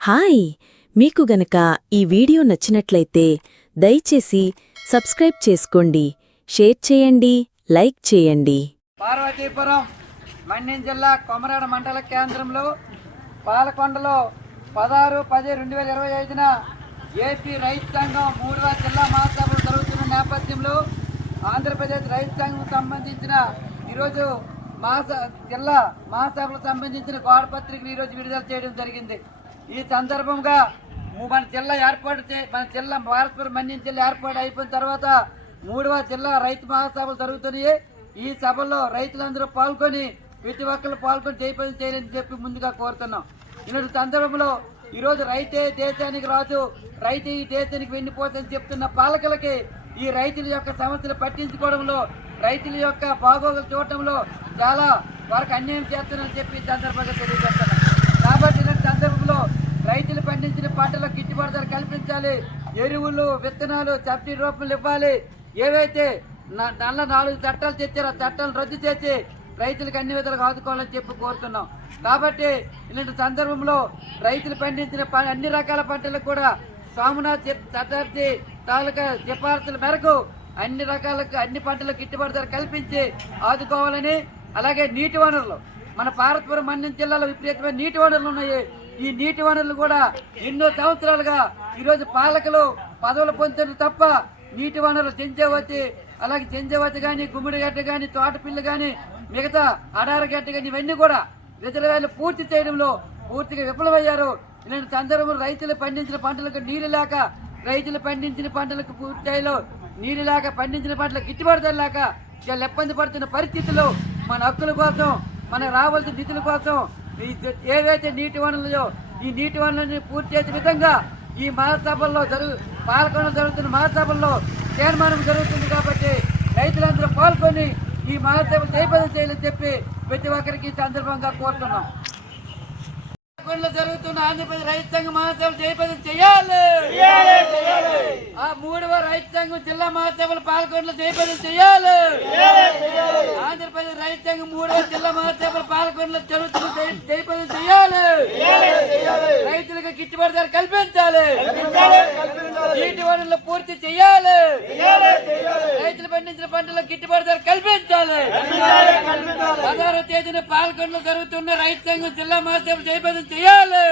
Hi! మీకు గనక ఈ వీడియో నచ్చినట్లయితే దయచేసి సబ్స్క్రైబ్ చేసుకోండి, షేర్ చేయండి, లైక్ చేయండి. పార్వతీపురం మన్యం జిల్లా కొమరాడ మండల కేంద్రంలో పాలకొండలో 16-10-2025న ఏపీ రైతు సంఘం 3వ జిల్లా మహాసభలు జరుగుతున్న నేపథ్యంలో ఆంధ్రప్రదేశ్ రైతు సంఘం సంబంధించిన ఈరోజు జిల్లా మహాసభలకు సంబంధించిన గోడపత్రికను ఈరోజు విడుదల చేయడం జరిగింది. ఈ సందర్భంగా మన జిల్లా పార్వతీపురం మన్యం జిల్లా ఏర్పాటు అయిపోయిన తర్వాత 3వ జిల్లా రైతు మహాసభలు జరుగుతున్నాయి. ఈ సభల్లో రైతులందరూ పాల్గొని ప్రతి ఒక్కరు పాల్గొని జయపదం చేయాలని చెప్పి ముందుగా కోరుతున్నాం. ఇలాంటి సందర్భంలో ఈరోజు రైతే దేశానికి రాజు, రైతు ఈ దేశానికి వెన్నుపోతని చెప్తున్న పాలకులకి ఈ రైతుల యొక్క సమస్యలు పట్టించుకోవడంలో, రైతుల యొక్క బాగోగులు చూడటంలో చాలా వరకు అన్యాయం చేస్తున్నారని చెప్పి సందర్భంగా తెలియజేస్తున్నాం. కాబట్టి ఇలాంటి సందర్భంలో రైతులు పండించిన పంటలకు గిట్టుబాటు ధర కల్పించాలి, ఎరువులు విత్తనాలు సబ్సిడీ రూపంలో ఇవ్వాలి. ఏవైతే 4 చట్టాలు తెచ్చారో చట్టాలను రద్దు చేసి రైతులకు అన్ని విధాలుగా ఆదుకోవాలని చెప్పి కోరుతున్నాం. కాబట్టి ఇలాంటి సందర్భంలో రైతులు పండించిన అన్ని రకాల పంటలకు కూడా సామునాథ్ చట్టార్థి తాలూకా సిఫార్సుల మేరకు అన్ని పంటలకు గిట్టుబాటు ధర కల్పించి ఆదుకోవాలని, అలాగే నీటి వనరులు మన పార్వతీపురం మన్యం జిల్లాలో విపరీతమైన నీటి వనరులు ఉన్నాయి. ఈ నీటి వనరులు కూడా ఎన్నో సంవత్సరాలుగా ఈరోజు పాలకులు పదవులు పొందుతున్నారు తప్ప నీటి వనరులు చెంచవతి కానీ, గుమ్మిడిగడ్డ కానీ, తోటపిల్లి కానీ, మిగతా అడారగడ్డ కానీ ఇవన్నీ కూడా రిజర్వాయర్లు పూర్తి చేయడంలో పూర్తిగా విఫలమయ్యారు. ఇలాంటి సందర్భంలో రైతులు పండించిన పంటలకు నీరు లేక, రైతులు పండించిన పంటలకు పూర్తి స్థాయిలో నీరు లేక, పండించిన పంటలకు గిట్టుబాటు ధర లేక చాలా ఇబ్బంది పడుతున్న పరిస్థితుల్లో మన హక్కుల కోసం, మనకు రావాల్సిన నిధుల కోసం ఏవైతే నీటి వనరులు ఈ నీటి వనరులని పూర్తి చేసే విధంగా ఈ మహాసభల్లో పాల్గొనడం జరుగుతున్న మహాసభల్లో తీర్మానం జరుగుతుంది. కాబట్టి రైతులందరూ పాల్గొని ఈ మహాసభలు జయపదం చేయాలని చెప్పి ప్రతి ఒక్కరికి సందర్భంగా కోరుతున్నాం. జరుగుతున్న ఆంధ్రప్రదేశ్ రైతు సంఘం మహాసభలు జయపదం చేయాలి. ఆ 3వ రైతు సంఘం జిల్లా మహాసభలు పాల్గొనలో జయపదం చేయాలి. ఆంధ్రప్రదేశ్ రైతు సంఘం 3వ జిల్లా మహాసభలు పాల్గొనలో జరుగుతున్న జయపదం చేయాలి. రైతులకు గిట్టుబాటు ధర కల్పించాలి, నీటి వనరులు పూర్తి చేయాలి, రైతులు పండించిన పంటలకు గిట్టుబాటు ధర కల్పించాలి. 16వ తేదీన పాల్గొనలో జరుగుతున్న రైతు సంఘం జిల్లా మహాసభలు జయపదం చేయాలి.